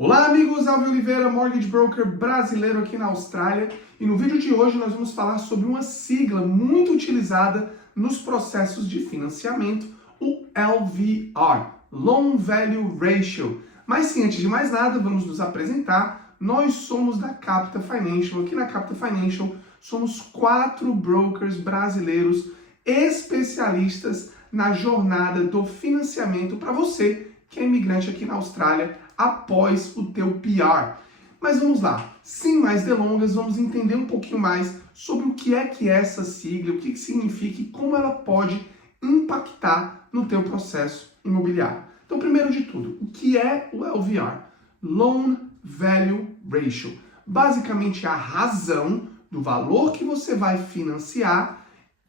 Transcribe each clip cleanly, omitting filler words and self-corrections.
Olá amigos, Alvin Oliveira, Mortgage Broker brasileiro aqui na Austrália, e no vídeo de hoje nós vamos falar sobre uma sigla muito utilizada nos processos de financiamento, o LVR, Loan Value Ratio. Mas sim, antes de mais nada, vamos nos apresentar. Nós somos da Capita Financial. Aqui na Capita Financial somos 4 brokers brasileiros especialistas na jornada do financiamento para você que é imigrante aqui na Austrália após o teu PR. Mas vamos lá, sem mais delongas, vamos entender um pouquinho mais sobre o que é essa sigla, o que significa e como ela pode impactar no teu processo imobiliário. Então, primeiro de tudo, o que é o LVR? Loan Value Ratio. Basicamente, a razão do valor que você vai financiar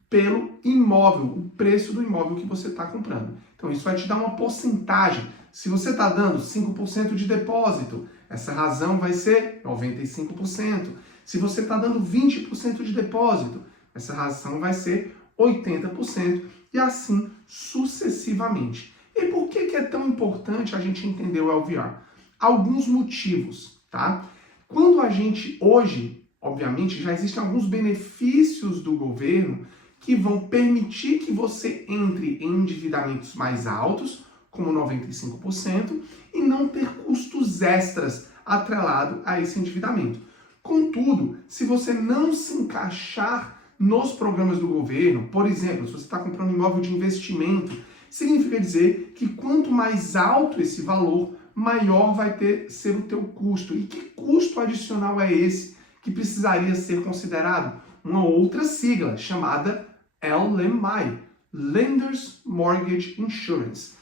pelo imóvel, o preço do imóvel que você está comprando. Então, isso vai te dar uma porcentagem. Se você está dando 5% de depósito, essa razão vai ser 95%. Se você está dando 20% de depósito, essa razão vai ser 80%, e assim sucessivamente. E por que é tão importante a gente entender o LVR? Alguns motivos, tá? Quando a gente, hoje, obviamente, já existem alguns benefícios do governo que vão permitir que você entre em endividamentos mais altos, como 95%, e não ter custos extras atrelado a esse endividamento. Contudo, se você não se encaixar nos programas do governo, por exemplo, se você está comprando um imóvel de investimento, significa dizer que quanto mais alto esse valor, maior vai ser o teu custo. E que custo adicional é esse que precisaria ser considerado? Uma outra sigla chamada LMI, Lenders Mortgage Insurance.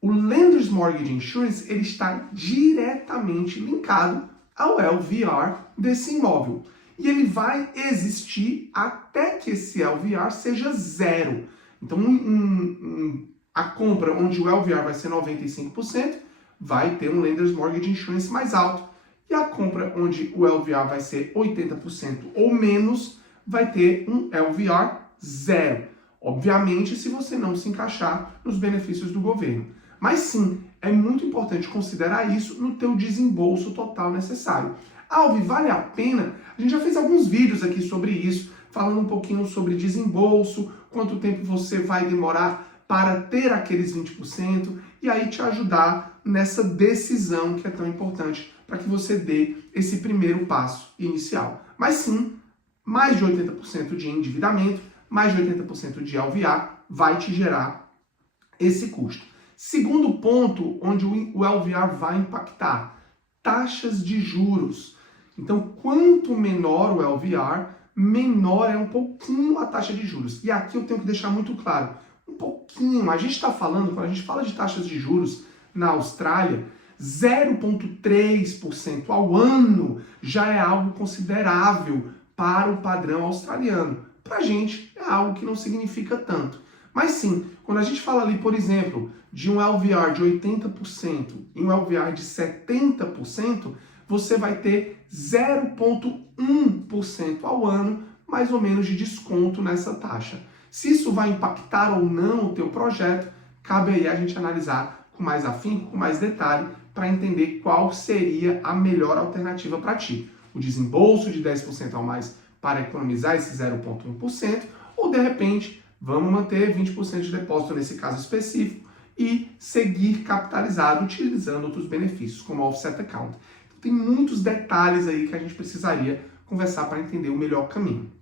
O Lenders Mortgage Insurance ele está diretamente linkado ao LVR desse imóvel. E ele vai existir até que esse LVR seja zero. Então, a compra onde o LVR vai ser 95%, vai ter um Lenders Mortgage Insurance mais alto. E a compra onde o LVR vai ser 80% ou menos, vai ter um LVR zero. Obviamente, se você não se encaixar nos benefícios do governo. Mas sim, é muito importante considerar isso no teu desembolso total necessário. Alvi, vale a pena? A gente já fez alguns vídeos aqui sobre isso, falando um pouquinho sobre desembolso, quanto tempo você vai demorar para ter aqueles 20%, e aí te ajudar nessa decisão que é tão importante para que você dê esse primeiro passo inicial. Mas sim, mais de 80% de endividamento, mais de 80% de LVR vai te gerar esse custo. Segundo ponto, onde o LVR vai impactar, taxas de juros. Então, quanto menor o LVR, menor é um pouquinho a taxa de juros. E aqui eu tenho que deixar muito claro, um pouquinho, a gente está falando, quando a gente fala de taxas de juros na Austrália, 0,3% ao ano já é algo considerável para o padrão australiano. Para a gente é algo que não significa tanto. Mas sim, quando a gente fala ali, por exemplo, de um LVR de 80% e um LVR de 70%, você vai ter 0,1% ao ano, mais ou menos, de desconto nessa taxa. Se isso vai impactar ou não o teu projeto, cabe aí a gente analisar com mais afinco, com mais detalhe, para entender qual seria a melhor alternativa para ti. O desembolso de 10% ao mais para economizar esse 0,1%, ou de repente, vamos manter 20% de depósito nesse caso específico e seguir capitalizado utilizando outros benefícios, como o Offset Account. Então, tem muitos detalhes aí que a gente precisaria conversar para entender o melhor caminho.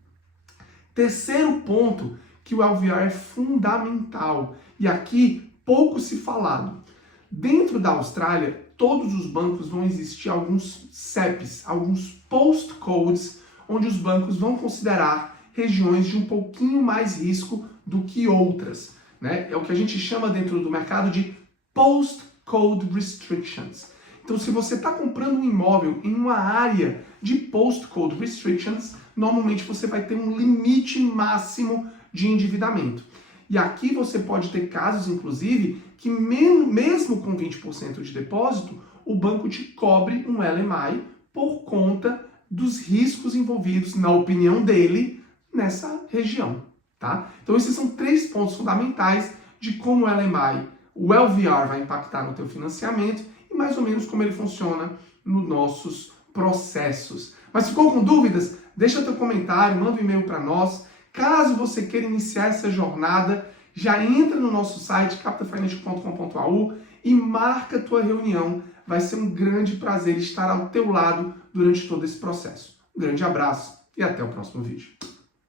Terceiro ponto, que o LVR é fundamental, e aqui pouco se falado. Dentro da Austrália, todos os bancos vão existir alguns CEPs, alguns postcodes, onde os bancos vão considerar regiões de um pouquinho mais risco do que outras, né? É o que a gente chama dentro do mercado de postcode restrictions. Então, se você está comprando um imóvel em uma área de postcode restrictions, normalmente você vai ter um limite máximo de endividamento. E aqui você pode ter casos, inclusive, que mesmo com 20% de depósito, o banco te cobre um LMI por conta dos riscos envolvidos, na opinião dele, nessa região, tá? Então esses são 3 pontos fundamentais de como o LMI, o LVR vai impactar no teu financiamento e mais ou menos como ele funciona nos nossos processos. Mas ficou com dúvidas? Deixa teu comentário, manda um e-mail para nós. Caso você queira iniciar essa jornada, já entra no nosso site capitalfinancial.com.au e marca a tua reunião. Vai ser um grande prazer estar ao teu lado durante todo esse processo. Um grande abraço e até o próximo vídeo.